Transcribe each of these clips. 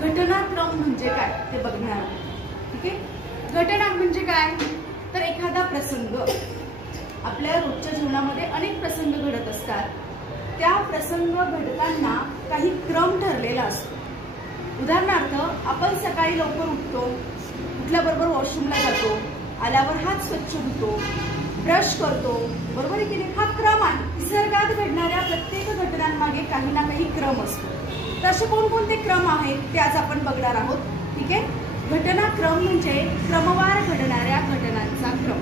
घटनाक्रम म्हणजे काय ते बघणार आहोत. ठीक आहे. घटना म्हणजे काय तर एखादा प्रसंग, आपल्या रोजच्या जीवनामध्ये अनेक प्रसंग घडत असतात. त्या प्रसंग घडताना काही क्रम ठरलेला असतो. उदाहरणार्थ आपण सकाळी लवकर उठतो, उठल्याबरोबर वॉशरूमला जातो, आल्यावर हात स्वच्छ धुतो, ब्रश करतो, बरोबर आहे की नाही. हा क्रम आहे. निसर्गात घडणाऱ्या प्रत्येक घटनांमागे काही ना काही क्रम असतो. तर असे कोणकोणते क्रम आहेत ते आज आपण बघणार आहोत. ठीक आहे. घटनाक्रम म्हणजे क्रमवार घडणाऱ्या घटनांचा क्रम.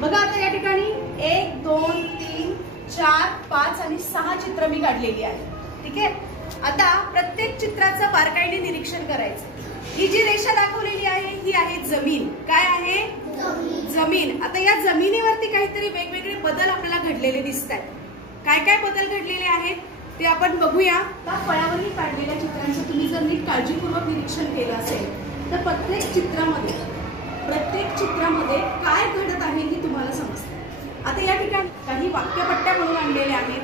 बघा आता या ठिकाणी 1 2 3 4 5 आणि 6 चित्र मी काढलेली आहेत. ठीक आहे. आता प्रत्येक चित्राचं बारकाईने निरीक्षण करायचं. ही जी रेषा दाखवलेली आहे ही आहे जमीन. काय आहे? जमीन. आता या जमिनीवरती काहीतरी वेगवेगळे बदल आपल्याला घडलेले दिसत आहेत. काय काय बदल घडलेले आहेत ते आपण बघूया. त्या फळ्यावरही काढलेल्या चित्रांचं तुम्ही जर नीट काळजीपूर्वक निरीक्षण केलं असेल तर प्रत्येक चित्रामध्ये काय घडत आहे हे तुम्हाला समजतं. आता या ठिकाणी काही वाक्यपट्ट्या म्हणून आणलेल्या आहेत,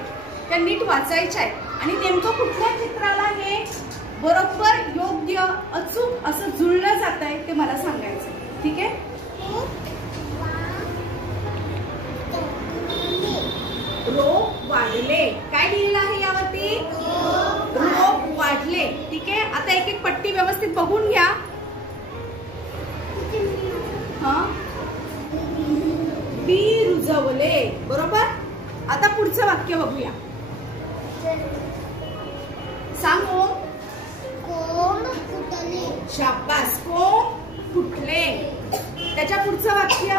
त्या नीट वाचायच्या आहेत आणि नेमकं कुठल्या चित्राला हे बरोबर योग्य अचूक असं जुळलं जात आहे ते मला सांगायचं. ठीक आहे. रोप वाढले. काय लिहिलेलं आहे यावरती? रोप वाढले. ठीक आहे. आता एक एक पट्टी व्यवस्थित बघून घ्या. बी रुजवले. बरोबर. आता पुढचं वाक्य बघूया. सांग ओम. कोंब फुटले. शाबास. कोंब फुटले. त्याच्या पुढचं वाक्य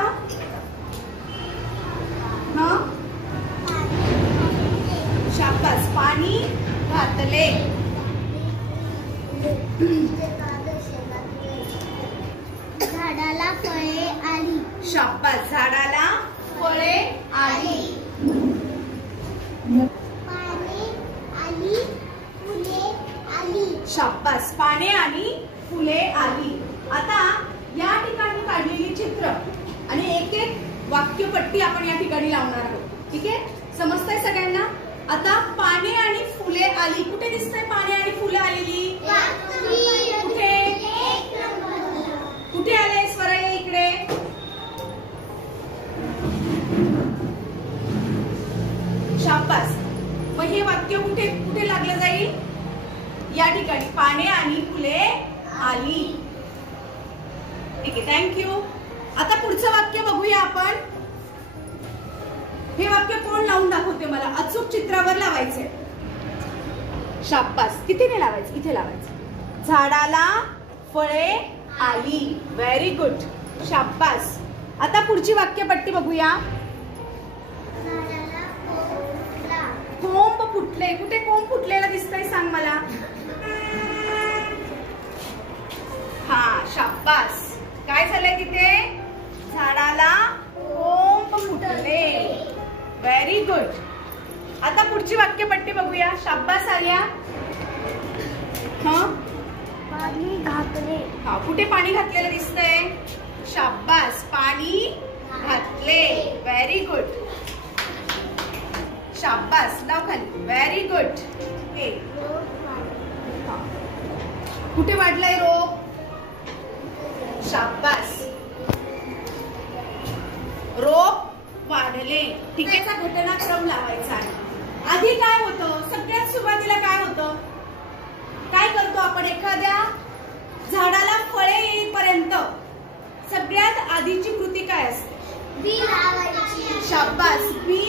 शाबास. पाणी घातले. झाडाला फळे आली. शाबास. झाडाला फळे आली. पाने आली, फुले आली. शाबास. पाने आणि फुले आली. आता या ठिकाणी काढलेली चित्र आणि एक एक वाक्यपट्टी आपण या ठिकाणी लावणार आहोत. ठीक आहे. समजतंय सगळ्यांना? आता पाने आणि फुले आली. कुठे दिसतंय पाने आणि फुले आलेली? कुठे कुठे आले? स्वरा ये इकडे. शाबास. मग हे वाक्य कुठे कुठे लागलं जाईल? या ठिकाणी. पाने आणि फुले आली. ठीक आहे. थँक्यू. आता पुढचं वाक्य बघूया आपण. हे वाक्य कोण लावून दाखवते मला? अचूक चित्रावर लावायचंय. शाबास. कितीने लावायचं? इथे लावायचं. झाडाला फळे आली. Very good. शाबास. आता पुढची वाक्यपट्टी बघूया. कोंब फुटले. कुठे कोंब फुटलेला दिसतंय? सांग मला. हा. शाबास. काय झालंय तिथे? झाडाला कोंब फुटले. Very good. आता पुढची वाक्यपट्टी बघूया. शाबास आल्या. पाणी घातले. हा. कुठे पाणी घातलेलं दिसतंय? शाबास. पाणी घातले. Very good. शाबास. नाव खाली. Very good. हे कुठे वाढलाय रोप? शाबास. रोप वाढले. ठीक आहे. घटनाक्रम लावायचा आहे. आधी काय होतं? सगळ्यात सुरुवातीला काय होतं? काय करतो आपण? एखाद्या झाडाला फळे येईपर्यंत सगळ्यात आधीची कृती काय असते? बी लावायची. शाबास. बी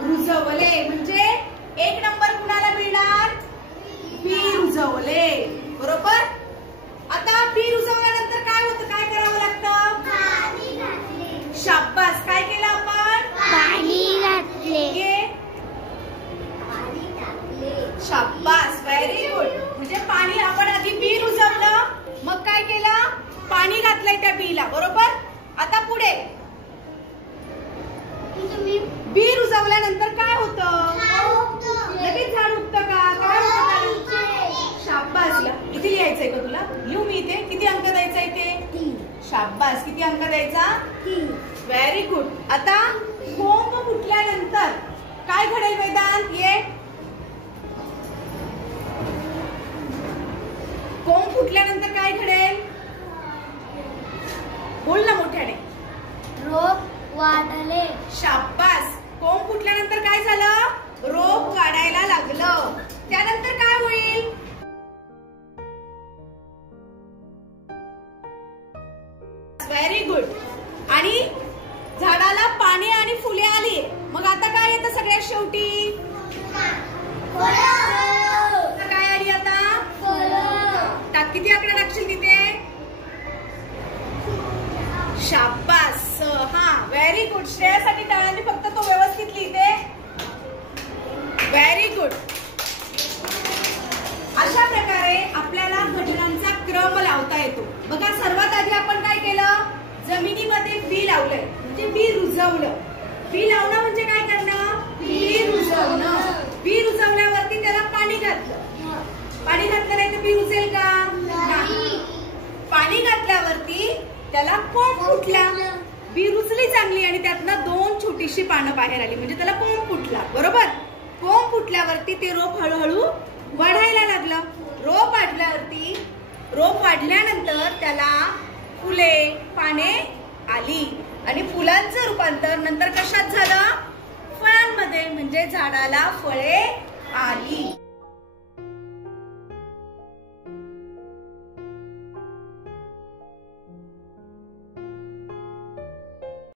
रुजवले. म्हणजे 1 नंबर कुणाला मिळणार? बी रुजवले. बरोबर. आता बी रुजवल्यानंतर काय होतं? काय करावं लागतं? पाणी घातले. शाबास. काय केलं आपण? पाणी घातले. शाबास. Very good. म्हणजे पाणी आपण आधी बी रुजवलं, मग काय केलं? पाणी घातलंय त्या बीला. बरोबर. आता पुढे बी रुजवल्यानंतर काय होतं? लगेच झाड उगतं का? काय होतं? शाबास. इथे लिहायचंय का तुला? लिहू मी इथे. किती अंक द्यायचा इथे? शाबास. किती अंक द्यायचा? Very good. आता कोंब फुटल्यानंतर काय घडेल वेदांत? ये. कोंब व्हेरी गुड. अशा प्रकारे आपल्याला घटनांचा क्रम लावता येतो. बघा, सर्वात आधी आपण काय केलं, जमिनीमध्ये बी लावलंय म्हणजे बी रुजवलं. बी लावणं म्हणजे काय करणं, बी रुजवणं. बी रुजवल्यावरती त्याला पाणी घातलं. पाणी घातलं नाही तर बी रुजेल का, नाही. पाणी घातल्यावरती त्याला कोंब फुटला. बी रुजली चांगली आणि त्यातनं 2 छोटीशी पानं बाहेर आली म्हणजे त्याला कोंब फुटला. बरोबर. कोंब फुटल्यावरती ते रोप हळूहळू वाढायला लागलं. रोप वाढल्यानंतर त्याला फुले, पाने आली आणि फुलांचं रूपांतर नंतर कशात झालं, फळांमध्ये, म्हणजे झाडाला फळे आली.